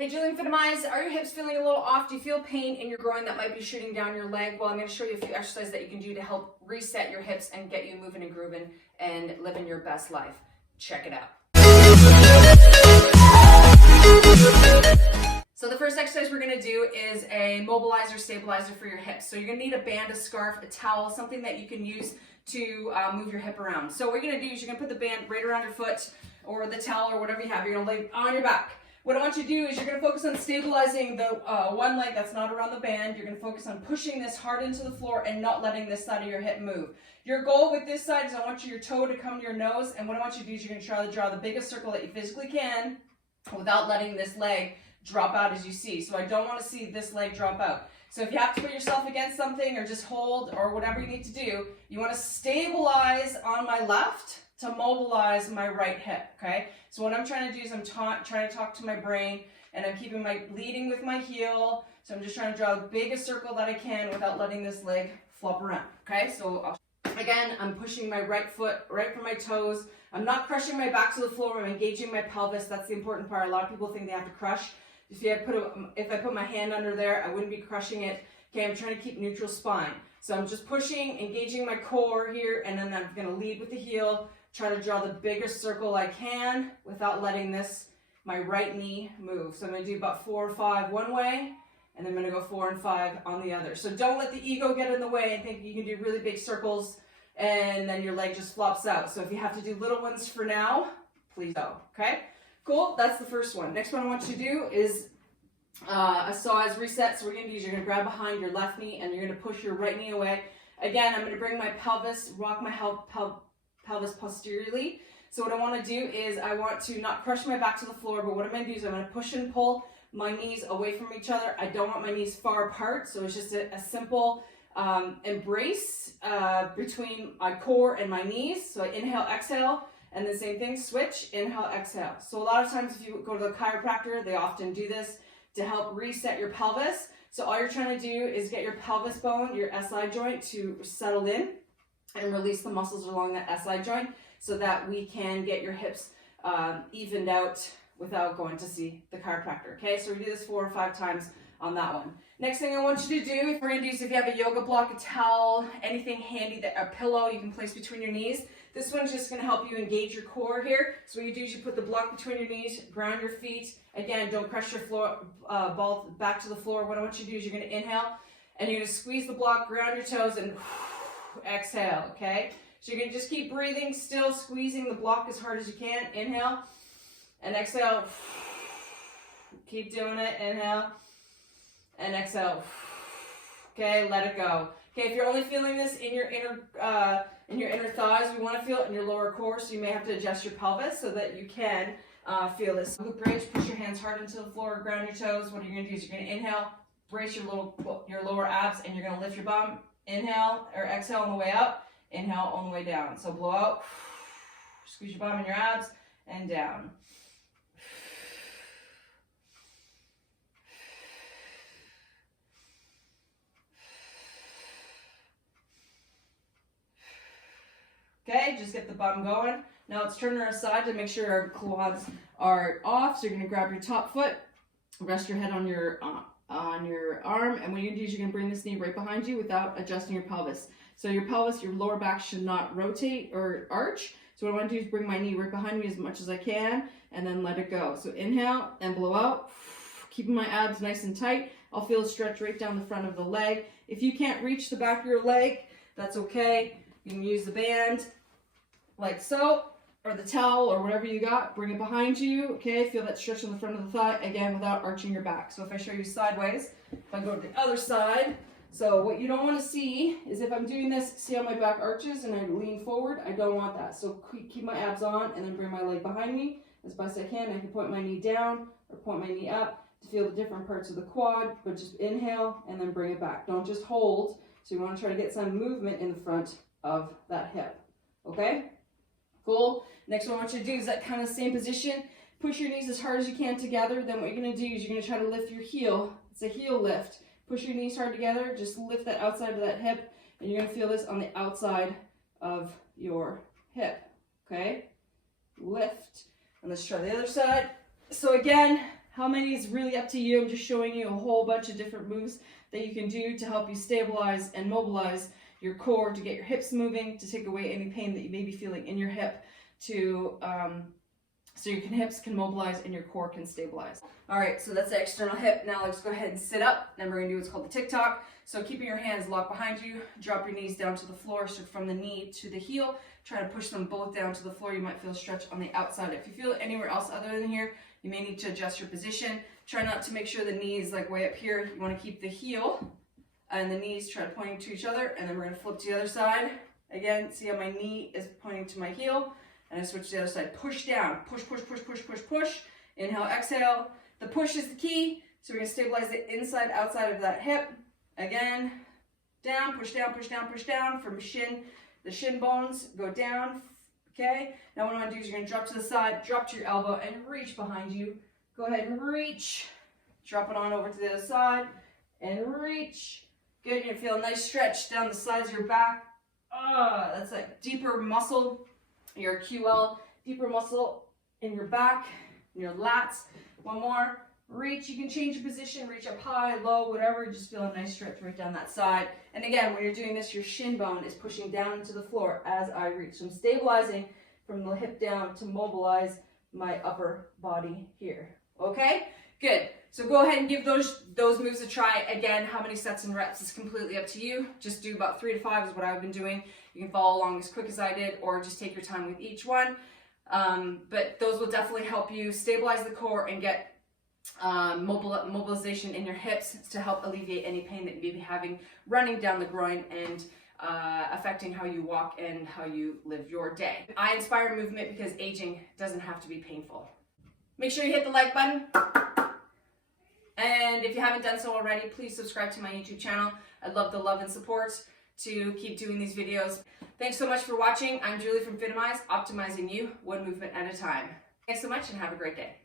Hey Julian Fitamize, are your hips feeling a little off? Do you feel pain in your groin that might be shooting down your leg? Well, I'm going to show you a few exercises that you can do to help reset your hips and get you moving and grooving and living your best life. Check it out. So the first exercise we're going to do is a mobilizer stabilizer for your hips. So you're going to need a band, a scarf, a towel, something that you can use to move your hip around. So what you're going to do is you're going to put the band right around your foot or the towel or whatever you have. You're going to lay on your back. What I want you to do is you're going to focus on stabilizing the one leg that's not around the band. You're going to focus on pushing this hard into the floor and not letting this side of your hip move. Your goal with this side is I want your toe to come to your nose, and what I want you to do is you're going to try to draw the biggest circle that you physically can without letting this leg drop out as you see. So I don't want to see this leg drop out. So if you have to put yourself against something or just hold or whatever you need to do, you want to stabilize on my left to mobilize my right hip, okay? So what I'm trying to do is I'm trying to talk to my brain, and I'm keeping my leading with my heel. So I'm just trying to draw the biggest circle that I can without letting this leg flop around, okay? So again, I'm pushing my right foot right from my toes. I'm not crushing my back to the floor. I'm engaging my pelvis. That's the important part. A lot of people think they have to crush. If I put my hand under there, I wouldn't be crushing it. Okay, I'm trying to keep neutral spine. So I'm just pushing, engaging my core here, and then I'm gonna lead with the heel, try to draw the biggest circle I can without letting my right knee move. So I'm gonna do about 4 or 5 one way, and I'm gonna go 4 and 5 on the other. So don't let the ego get in the way and think you can do really big circles and then your leg just flops out. So if you have to do little ones for now, please go, okay? Cool, that's the first one. Next one I want you to do is a psoas reset. So what you're gonna do is you're gonna grab behind your left knee and you're gonna push your right knee away. Again, I'm gonna bring my pelvis, rock my pelvis posteriorly. So what I want to do is I want to not crush my back to the floor, but what I'm going to do is I'm going to push and pull my knees away from each other. I don't want my knees far apart, so it's just a simple embrace between my core and my knees. So I inhale, exhale, and the same thing, switch, inhale, exhale. So a lot of times if you go to the chiropractor, they often do this to help reset your pelvis. So all you're trying to do is get your pelvis bone, your SI joint, to settle in and release the muscles along that SI joint so that we can get your hips evened out without going to see the chiropractor, okay? So we do this 4 or 5 times on that one. Next thing I want you to do, if we're gonna do is if you have a yoga block, a towel, anything handy, a pillow you can place between your knees, this one's just gonna help you engage your core here. So what you do is you put the block between your knees, ground your feet. Again, don't crush your ball back to the floor. What I want you to do is you're gonna inhale, and you're gonna squeeze the block, ground your toes, and exhale, okay? So you're gonna just keep breathing, still squeezing the block as hard as you can. Inhale and exhale. Keep doing it. Inhale and exhale. Okay, let it go. Okay, if you're only feeling this in your inner thighs, we want to feel it in your lower core, so you may have to adjust your pelvis so that you can feel this. Glute bridge. Push your hands hard into the floor. Ground your toes. What you're gonna do is you're gonna inhale, brace your lower abs, and you're gonna lift your bum. Inhale or exhale on the way up, inhale on the way down. So blow out, squeeze your bum and your abs, and down. Okay, just get the bum going. Now let's turn her aside to make sure our quads are off. So you're gonna grab your top foot, rest your head on your arm, and what you're gonna do is you're gonna bring this knee right behind you without adjusting your pelvis. So your pelvis, your lower back should not rotate or arch. So what I want to do is bring my knee right behind me as much as I can, and then let it go. So inhale and blow out, keeping my abs nice and tight. I'll feel a stretch right down the front of the leg. If you can't reach the back of your leg, that's okay. You can use the band like so, or the towel, or whatever you got. Bring it behind you, okay? Feel that stretch on the front of the thigh, again, without arching your back. So if I show you sideways, if I go to the other side, so what you don't want to see is if I'm doing this, see how my back arches and I lean forward? I don't want that. So keep my abs on and then bring my leg behind me as best I can. I can point my knee down or point my knee up to feel the different parts of the quad, but just inhale and then bring it back. Don't just hold. So you want to try to get some movement in the front of that hip, okay? Cool. Next one I want you to do is that kind of same position. Push your knees as hard as you can together. Then what you're going to do is you're going to try to lift your heel. It's a heel lift. Push your knees hard together. Just lift that outside of that hip, and you're going to feel this on the outside of your hip. Okay? Lift. And let's try the other side. So again, How many is really up to you. I'm just showing you a whole bunch of different moves that you can do to help you stabilize and mobilize your core, to get your hips moving, to take away any pain that you may be feeling in your hip, to so your hips can mobilize and your core can stabilize. All right, so that's the external hip. Now let's go ahead and sit up. Then we're gonna do what's called the ticktock. So keeping your hands locked behind you, drop your knees down to the floor. So from the knee to the heel, try to push them both down to the floor. You might feel a stretch on the outside. If you feel it anywhere else other than here, you may need to adjust your position. Try not to make sure the knee is like way up here. You wanna keep the heel and the knees try to point to each other, and then we're gonna flip to the other side. Again, see how my knee is pointing to my heel, and I switch to the other side. Push down, push, push, push, push, push, push. Inhale, exhale. The push is the key, so we're gonna stabilize the inside, outside of that hip. Again, down, push down, push down, push down. From the shin bones, go down, okay? Now what I'm gonna do is you're gonna drop to the side, drop to your elbow, and reach behind you. Go ahead and reach. Drop it on over to the other side, and reach. Good, you're gonna feel a nice stretch down the sides of your back. That's like deeper muscle, your QL, deeper muscle in your back, in your lats. One more, reach. You can change your position, reach up high, low, whatever. You just feel a nice stretch right down that side. And again, when you're doing this, your shin bone is pushing down into the floor as I reach. So I'm stabilizing from the hip down to mobilize my upper body here. Okay, good. So go ahead and give those moves a try. Again, how many sets and reps is completely up to you. Just do about 3 to 5 is what I've been doing. You can follow along as quick as I did, or just take your time with each one. But those will definitely help you stabilize the core and get mobilization in your hips to help alleviate any pain that you may be having running down the groin and affecting how you walk and how you live your day. I inspire movement because aging doesn't have to be painful. Make sure you hit the like button. And if you haven't done so already, please subscribe to my YouTube channel. I'd love the love and support to keep doing these videos. Thanks so much for watching. I'm Julie from Fitimize, optimizing you one movement at a time. Thanks so much and have a great day.